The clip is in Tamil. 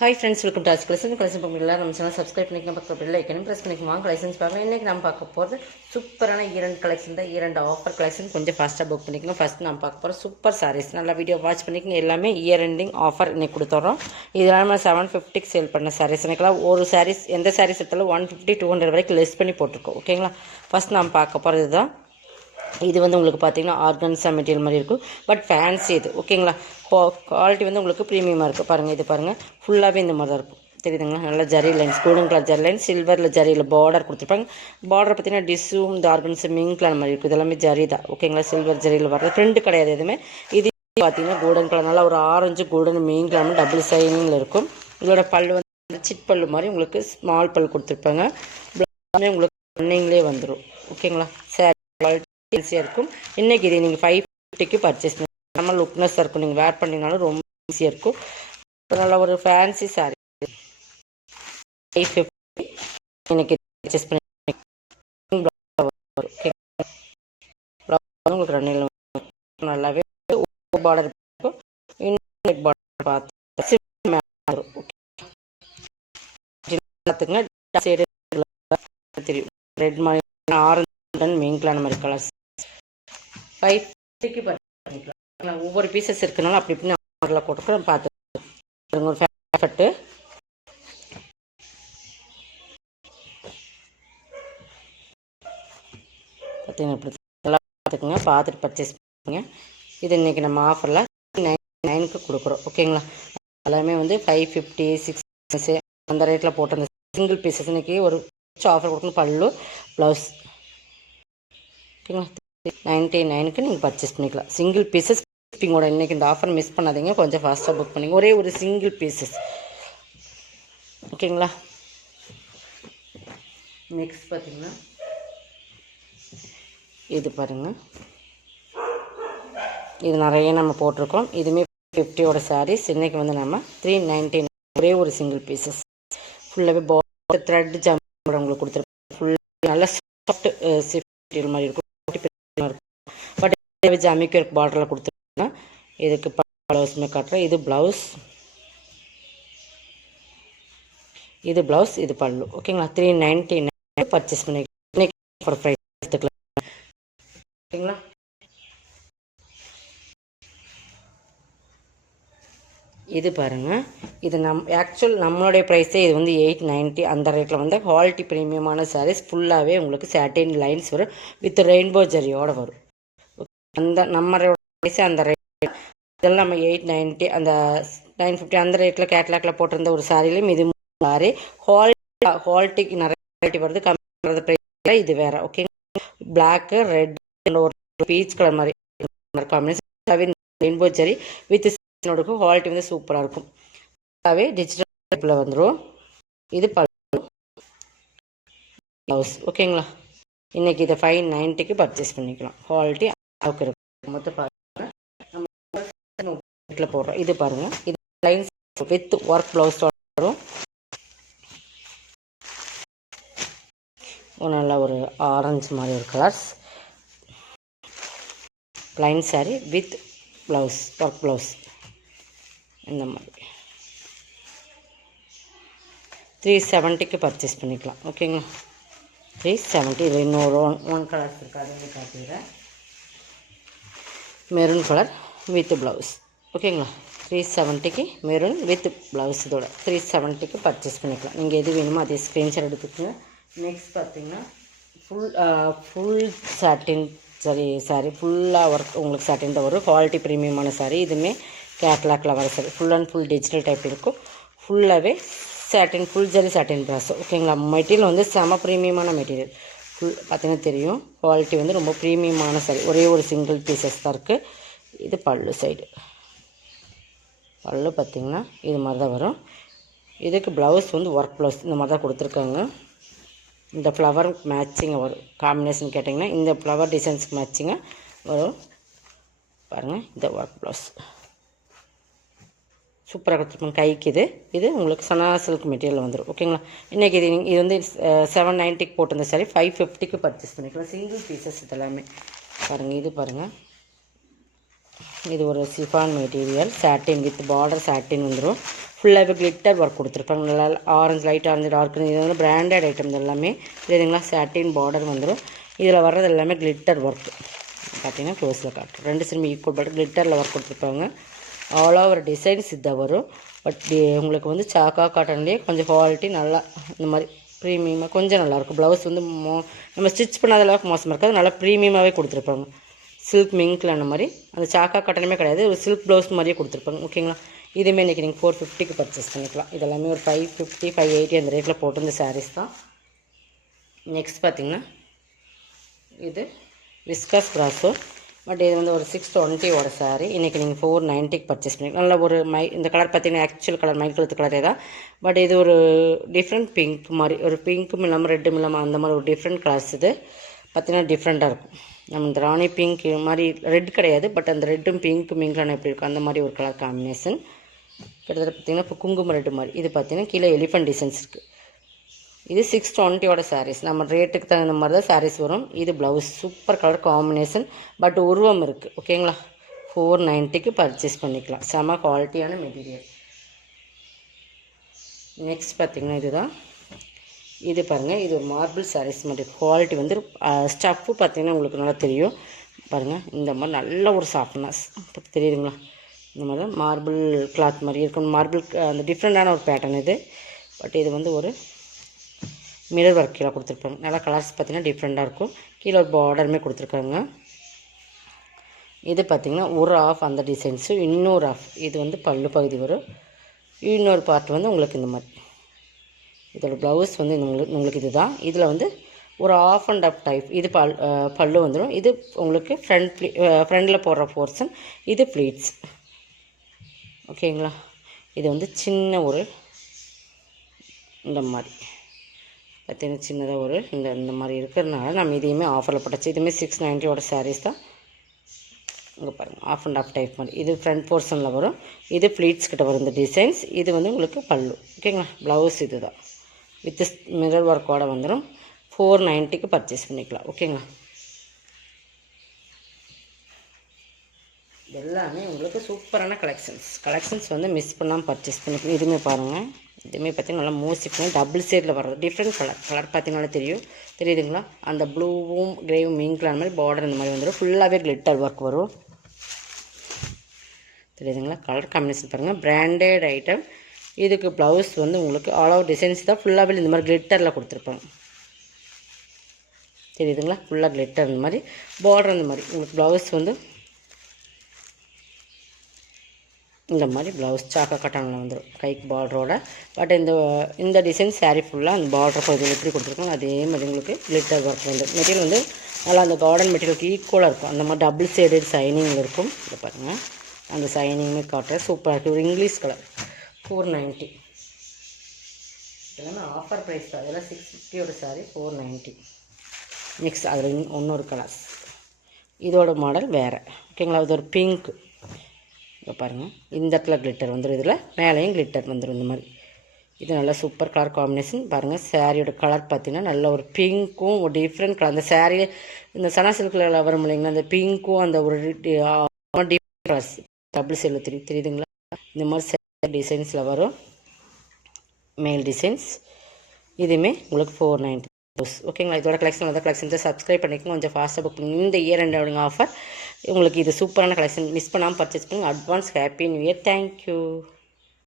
Hi friends, welcome to Ask Collection. Collection பண்ணிக்கலாம் நம்ம சேனல் சப்ஸ்கிரைப் பண்ணிக்கலாம், பக்கத்துல பெல் ஐகானை பிரஸ் பண்ணிக்கலாம். கலெக்ஷன்ஸ் பார்க்கலாம். இன்னைக்கு நம்ம பார்க்க போகிறது சூப்பரான இரண்டு கலெக்ஷன் தான், இரண்டு ஆஃபர் கலெக்ஷன். கொஞ்சம் ஃபாஸ்ட்டாக புக் பண்ணிக்கலாம். ஃபர்ஸ்ட் நம்ம பார்க்க போகிறோம் சூப்பர் சாரீஸ். நல்லா வீடியோ வாட்ச் பண்ணிக்கங்க. எல்லாமே இயர் எண்டிங் ஆஃபர் இன்னைக்கு கொடுத்துட்றோம். இதெல்லாம் நம்ம 750க்கு சேல் பண்ண சாரீஸ். எனக்குலாம் ஒரு சாரீஸ் எந்த சாரீஸ் எடுத்தாலும் 150 200 வரைக்கும் லெஸ் பண்ணி போட்டிருக்கோம். ஓகேங்களா? ஃபர்ஸ்ட் நம்ம பார்க்க போகிறது தான். இது வந்து உங்களுக்கு பார்த்தீங்கன்னா ஆர்கன்ஸா மெட்டீரியல் மாதிரி இருக்கும், பட் ஃபேன்சி இது. ஓகேங்களா? குவாலிட்டி வந்து உங்களுக்கு ப்ரீமியமாக இருக்குது. பாருங்கள், இது பாருங்கள், ஃபுல்லாகவே இந்த மாதிரி தான் இருக்கும். தெரியுதுங்களா? நல்ல zari lines, golden colour zari line, சில்வரில் ஜரியில் பார்டர் கொடுத்துருப்பாங்க. பார்டர் பார்த்தீங்கன்னா டிஷ்ஷும் இந்த ஆர்கன்ஸு மிங் கலர் மாதிரி இருக்கும். இதெல்லாமே ஜரி தான். ஓகேங்களா? சில்வர் ஜரியில் வர்றது பிரிண்ட் கிடையாது எதுவுமே. இது பார்த்தீங்கன்னா கோல்டன் கலர், நல்லா ஒரு ஆரஞ்சு கோல்டன் மிங் கலர் டபுள் சைனிங்கில் இருக்கும். இதோட பல்லு வந்து சிட் பல்லு மாதிரி உங்களுக்கு ஸ்மால் பல் கொடுத்துருப்பாங்க. உங்களுக்கு ரன்னிங்லேயே வந்துடும். ஓகேங்களா? சாரி ஈஸியாக இருக்கும். இன்றைக்கி இது நீங்கள் 550க்கு பர்ச்சேஸ் பண்ணி நம்ம லுக்னஸாக இருக்கும். நீங்கள் வேர் பண்ணிங்கனாலும் ரொம்ப ஈஸியாக இருக்கும். நல்ல ஒரு ஃபேன்சி சாரீ 550 இன்னைக்கு பர்ச்சேஸ் பண்ணி உங்களுக்கு ரன்னில் நல்லாவே பார்டர் இருக்கும். இன்னும் பார்டர் பார்த்து பார்த்துங்க. தெரியும் ரெட் மாதிரி, ஆரஞ்சு, மெயின்களான மாதிரி கலர்ஸ் 550க்கு பண்ணிக்கலாம். ஒவ்வொரு பீசஸ் இருக்குனாலும் அப்படி இப்படின்னு ஆர்டரில் போட்டுக்கிறேன். பார்த்து ஒரு ஃபேஃபட்டு பார்த்தீங்கன்னா இப்படி எல்லாம் பார்த்துக்குங்க. பார்த்துட்டு பர்ச்சேஸ் பண்ணுங்க. இது இன்றைக்கி நம்ம ஆஃபரில் 9க்கு கொடுக்குறோம். ஓகேங்களா? எல்லாமே வந்து 550 6 அந்த ரேட்டில் போட்டு அந்த சிங்கிள் பீசஸ் இன்றைக்கி ஒரு ஆஃபர் கொடுக்கணும். பல்லு ப்ளவுஸ். ஓகேங்களா? 99க்கு நீங்கள் பர்ச்சேஸ் பண்ணிக்கலாம். சிங்கிள் பீசஸ் ஷிப்பிங்கோட. இன்றைக்கி இந்த ஆஃபர் மிஸ் பண்ணாதீங்க. கொஞ்சம் ஃபாஸ்ட்டாக புக் பண்ணிங்க. ஒரே ஒரு சிங்கிள் பீசஸ். ஓகேங்களா? நெக்ஸ்ட் பார்த்தீங்கன்னா இது பாருங்கள், இது நிறைய நம்ம போட்டிருக்கோம். இதுவுமே 50யோட சாரீஸ். இன்றைக்கி வந்து நம்ம 399 ஒரே ஒரு சிங்கிள் பீசஸ். ஃபுல்லாகவே பார்டர் த்ரெட் ஜாம் உங்களுக்கு கொடுத்துருக்கோம். ஃபுல்லாக நல்ல சாஃப்ட் மெட்டீரியல் மாதிரி இருக்கும். பட் ஜாமிக்கு ஒரு பார்டரில் கொடுத்துருக்கோன்னா இதுக்கு ப்ளவுஸுமே காட்டுறேன். இது ப்ளவுஸ், இது ப்ளவுஸ், இது பல்லு. ஓகேங்களா? 399 பர்ச்சேஸ் பண்ணிக்கலாம். ஃபார் ப்ரைஸ் எடுத்துக்கலாம். ஓகேங்களா? இது பாருங்கள், இது ஆக்சுவல் நம்மளுடைய ப்ரைஸே இது வந்து 890 அந்த ரேட்டில் வந்து குவாலிட்டி ப்ரீமியமான சாரீஸ். ஃபுல்லாகவே உங்களுக்கு சாட்டின் லைன்ஸ் வரும், வித் ரெயின்போ ஜரியோடு வரும். அந்த நம்ம ப்ரைஸே அந்த ரேட். இதெல்லாம் நம்ம 890 அந்த 950 அந்த ரேட்டில் கேட்லாக்கில் போட்டிருந்த ஒரு சாரிலையும் இது சாரி குவாலிட்டிக்கு நிறைய குவாலிட்டி வருது. கம்மி ப்ரைஸில் இது வேறு. ஓகே, பிளாக்கு ரெட் ஒரு பீச் கலர் மாதிரி combination rainbow zari with quality வந்து சூப்பராக இருக்கும். டிஜிட்டல் டைப்பில் வந்துடும். இது ப்ளவுஸ். ஓகேங்களா? இன்றைக்கி இதை 590க்கு பர்ச்சேஸ் பண்ணிக்கலாம். குவாலிட்டி அளவுக்கு இருக்கும். மொத்தம் பாருங்கள், நம்ம வீட்டில் போடுறோம். இது பாருங்கள், இது லைன்ஸ் வித் ஒர்க் ப்ளவுஸ் வரும். நல்ல ஒரு ஆரஞ்சு மாதிரி ஒரு colours plain sorry with blouse, work blouse இந்த மாதிரி 370க்கு பர்ச்சேஸ் பண்ணிக்கலாம். ஓகேங்களா? 370. இது இன்னொரு ஒன் கலர்ஸ் இருக்குது, அதுவே காட்டுகிறேன். Maroon colour with blouse. ஓகேங்களா? 370க்கு மெரூன் வித் ப்ளவுஸ். இதோட 370க்கு பர்ச்சேஸ் பண்ணிக்கலாம். நீங்கள் எது வேணுமோ அதே ஸ்க்ரீன்ஷாட் எடுத்துக்கோங்க. நெக்ஸ்ட் பார்த்தீங்கன்னா ஃபுல் சாட்டின் சாரி ஃபுல்லாக ஒர்க் உங்களுக்கு சாட்டின் தான் வரும். குவாலிட்டி ப்ரீமியமான சாரி. இதுவுமே கேட்லாக்கில் வர sari. Full and full digital type இருக்கும். ஃபுல்லாகவே சாட்டின், ஃபுல் ஜரி சாட்டின் ப்ராஸ். ஓகேங்களா? மெட்டீரியல் வந்து செம ப்ரீமியமான மெட்டீரியல். ஃபுல் பார்த்தீங்கன்னா தெரியும். குவாலிட்டி வந்து ரொம்ப ப்ரீமியமான சாரி. ஒரே ஒரு சிங்கிள் பீசஸ் தான் இருக்குது. இது பல்லு சைடு. பல்லு பார்த்திங்கன்னா இது மாதிரி தான் வரும். இதுக்கு ப்ளவுஸ் வந்து ஒர்க் ப்ளவுஸ் இந்த மாதிரி தான் கொடுத்துருக்காங்க. இந்த ஃப்ளவர் மேட்சிங்காக வரும். காம்பினேஷன் கேட்டிங்கன்னா இந்த ஃப்ளவர் டிசைன்ஸ்க்கு மேட்சிங்காக வரும். பாருங்கள், இந்த ஒர்க் ப்ளவுஸ் சூப்பராக கொடுத்துருப்பாங்க கைக்கு. இது உங்களுக்கு சனா சில்க் மெட்டீரியல் வந்துடும். ஓகேங்களா? இன்றைக்கி இது வந்து 790க்கு போட்டிருந்த சாரி 550க்கு பர்ச்சேஸ் பண்ணிக்கலாம். சிங்கிள் பீசஸ் இதெல்லாமே. பாருங்கள், இது பாருங்கள், இது ஒரு chiffon material satin with border satin வந்துடும். ஃபுல்லாகவே கிளிட்டர் ஒர்க் கொடுத்துருப்பாங்க. நல்லா ஆரஞ்சு, லைட் ஆரஞ்சு, டார்க், இது வந்து பிராண்டட் ஐட்டம் எல்லாமே. இதுங்களா சாட்டின் பார்டர் வந்துடும். இதில் வர்றது எல்லாமே கிளிட்டர் ஒர்க். பார்த்தீங்கன்னா க்ளோஸில் காட்டும். 2 சைடுமே ஈக்குவல் பட் கிளிட்டரில் ஒர்க் கொடுத்துருப்பாங்க. ஆல் ஓவர் டிசைன்ஸ் இதாக வரும். பட் உங்களுக்கு வந்து சாக்கா காட்டன்லேயே கொஞ்சம் குவாலிட்டி நல்லா இந்த மாதிரி ப்ரீமியமாக கொஞ்சம் நல்லாயிருக்கும். ப்ளவுஸ் வந்து நம்ம ஸ்டிச் பண்ணாத அளவுக்கு மோசமாக இருக்காது. நல்லா ப்ரீமியமாகவே கொடுத்துருப்பாங்க. சில்க் மிங்க்கில் அந்த மாதிரி அந்த சாக்கா காட்டனுமே கிடையாது, ஒரு சில்க் ப்ளவுஸ் மாதிரியே கொடுத்துருப்பாங்க. ஓகேங்களா? இதுவுமே இன்றைக்கி நீங்கள் 450க்கு பர்ச்சேஸ் பண்ணிக்கலாம். இதெல்லாமே ஒரு 550, 580 அந்த ரேட்டில் போட்டு இந்த சாரீஸ் தான். நெக்ஸ்ட் பார்த்திங்கன்னா இது விஸ்கஸ் ப்ராஸோ. பட் இது வந்து ஒரு 620 சாரீ. இன்றைக்கி நீங்கள் 490க்கு பர்ச்சேஸ் பண்ணிக்கலாம். நல்ல ஒரு இந்த கலர் பார்த்திங்கன்னா ஆக்சுவல் கலர் மை கழுத்து கலரே தான். பட் இது ஒரு டிஃப்ரெண்ட் பிங்க் மாதிரி, ஒரு பிங்க்கும் இல்லாமல் ரெட்டும் இல்லாமல் அந்த மாதிரி ஒரு டிஃப்ரெண்ட் கலர்ஸ். இது பார்த்திங்கன்னா டிஃப்ரெண்ட்டாக இருக்கும். நம்ம இந்த ராணி பிங்க் மாதிரி ரெட் கிடையாது, பட் அந்த ரெட்டும் பிங்க்கும் மிங்க்லான எப்படி இருக்கும் அந்த மாதிரி ஒரு கலர் காம்பினேஷன். கிட்டத்தட்ட பார்த்திங்கன்னா இப்போ குங்குமம் ரெட்டு மாதிரி. இது பார்த்திங்கன்னா கீழே எலிஃபண்ட் டிசைன்ஸ் இருக்குது. இது 620 சாரீஸ். நம்ம ரேட்டுக்கு தகுந்த மாதிரி தான் சாரீஸ் வரும். இது blouse super colour combination, but உருவம் இருக்குது. ஓகேங்களா? 490க்கு பர்ச்சேஸ் பண்ணிக்கலாம். செம குவாலிட்டியான மெட்டீரியல். நெக்ஸ்ட் பார்த்திங்கன்னா இதுதான். இது பாருங்கள், இது ஒரு மார்பிள் சாரீஸ் மாதிரி. குவாலிட்டி வந்து ஸ்டஃப்பு பார்த்திங்கன்னா உங்களுக்கு நல்லா தெரியும். பாருங்கள், இந்த மாதிரி நல்ல ஒரு சாஃப்ட்னஸ் தெரியுதுங்களா? இந்த மாதிரி தான் மார்பிள் கிளாத் மாதிரி இருக்கும். மார்பிள் அந்த டிஃப்ரெண்ட்டான ஒரு பேட்டர்ன் இது. பட் இது வந்து ஒரு மிரர் ஒர்க் கீழே கொடுத்துருப்பாங்க. நல்லா கலர்ஸ் பார்த்திங்கன்னா டிஃப்ரெண்ட்டாக இருக்கும். கீழே ஒரு பார்டருமே கொடுத்துருக்காங்க. இது பார்த்திங்கன்னா ஒரு ஆஃப் அந்த டிசைன்ஸு, இன்னொரு ஆஃப் இது வந்து பல்லு பகுதி வரும். இன்னொரு பார்ட் வந்து உங்களுக்கு இந்த மாதிரி. இதோட ப்ளவுஸ் வந்து உங்களுக்கு இது தான். இதில் வந்து ஒரு ஆஃப் அண்ட் ஆஃப் டைப். இது பல்லு வந்துடும். இது உங்களுக்கு ஃப்ரண்டில் போடுற போர்ஷன். இது ப்ளீட்ஸ். ஓகேங்களா? இது வந்து சின்ன ஒரு இந்த மாதிரி பார்த்தீங்கன்னா சின்னதாக ஒரு இந்த மாதிரி இருக்கிறதுனால நம்ம இதையுமே ஆஃபரில் போட்டாச்சு. இதுவுமே 690 சாரீஸ் தான். இங்கே பாருங்கள், ஆஃப் அண்ட் ஆஃப் டைப் மாதிரி. இது ஃப்ரண்ட் போர்ஷனில் வரும். இது ப்ளீட்ஸ் கிட்ட வரும் இந்த டிசைன்ஸ். இது வந்து உங்களுக்கு பல்லு. ஓகேங்களா? ப்ளவுஸ் இது தான் வித் மிரர் ஒர்க்கோடு வந்துடும். 490க்கு பர்ச்சேஸ் பண்ணிக்கலாம். ஓகேங்களா? எல்லாமே உங்களுக்கு சூப்பரான கலெக்ஷன்ஸ் வந்து மிஸ் பண்ணாமல் பர்ச்சேஸ் பண்ணிக்கலாம். இதுவுமே பாருங்கள், இதுவுமே பார்த்திங்கன்னா நல்லா மூசிஃப்னா டபுள் ஷேடில் வர்றது. டிஃப்ரெண்ட் கலர் பார்த்திங்கனாலே தெரியுதுங்களா? அந்த ப்ளூவும் கிரேவும் மிங்க்லான மாதிரி பார்டர் இந்த மாதிரி வந்துடும். ஃபுல்லாகவே கிளிட்டர் ஒர்க் வரும். தெரியுதுங்களா? கலர் காம்பினேஷன் பாருங்கள், பிராண்டட் ஐட்டம். இதுக்கு ப்ளவுஸ் வந்து உங்களுக்கு ஆல் ஓவர் டிசைன்ஸ் தான். ஃபுல்லாகவே இந்த மாதிரி கிளிட்டரில் கொடுத்துருப்பாங்க. தெரியுதுங்களா? ஃபுல்லாக கிளிட்டர் இந்த மாதிரி பார்டர் இந்த மாதிரி. உங்களுக்கு ப்ளவுஸ் வந்து இந்த மாதிரி ப்ளவுஸ் சாக்கா கட்டானில் வந்துடும் கைக்கு பார்டரோட. பட் இந்த டிசைன் சாரீ ஃபுல்லாக அந்த பார்டர் பகுதியில் எப்படி கொடுத்துருக்கோம் அதே மாதிரி உங்களுக்கு கிளிட்டர் ஒர்க் வந்து மெட்டீரியல் வந்து நல்லா அந்த கார்டன் மெட்டீரியலுக்கு ஈக்குவலாக இருக்கும். அந்த மாதிரி டபுள் ஷேடட் சைனிங்கில் இருக்கும். இதை பாருங்கள், அந்த சைனிங்குமே காட்டுற சூப்பராக இருக்குது. ஒரு இங்கிலீஷ் கலர் 490. இதெல்லாம் ஆஃபர் ப்ரைஸ் தான். இதெல்லாம் 650 சாரீ 490. நெக்ஸ்ட் அதில் இன்னொரு கலர்ஸ். இதோட மாடல் வேறு. ஓகேங்களா? இது ஒரு பிங்க். இப்போ பாருங்கள், இந்த இடத்துல கிளிட்டர் வந்துடும். இதில் மேலேயும் கிளிட்டர் வந்துடும் இந்த மாதிரி. இது நல்லா சூப்பர் கலர் காம்பினேஷன். பாருங்கள், சாரியோட கலர் பார்த்திங்கன்னா நல்ல ஒரு பிங்க்கும் ஒரு டிஃப்ரெண்ட் கலர். அந்த சாரீ இந்த சனா சில்கில் வரும் இல்லைங்களா, அந்த பிங்க்கும் அந்த ஒரு டிஃப்ரெண்ட் கலர்ஸ் டபுள் சேலில் தெரியுதுங்களா? இந்த மாதிரி சாரீ டிசைன்ஸில் வரும் மேல் டிசைன்ஸ். இதுவுமே உங்களுக்கு 490. ஓகேங்களா? இதோட கலெக்ஷன் அந்த கலெக்ஷன்ஸை சப்ஸ்கிரைப் பண்ணிக்கோங்க. கொஞ்சம் ஃபாஸ்ட்டாக புக் பண்ணுங்க. இந்த இயர் எண்ட் ஆஃபர் உங்களுக்கு இது சூப்பரான கலெக்ஷன். மிஸ் பண்ணாமல் பர்ச்சேஸ் பண்ணுங்கள். Advance happy new year. Thank you.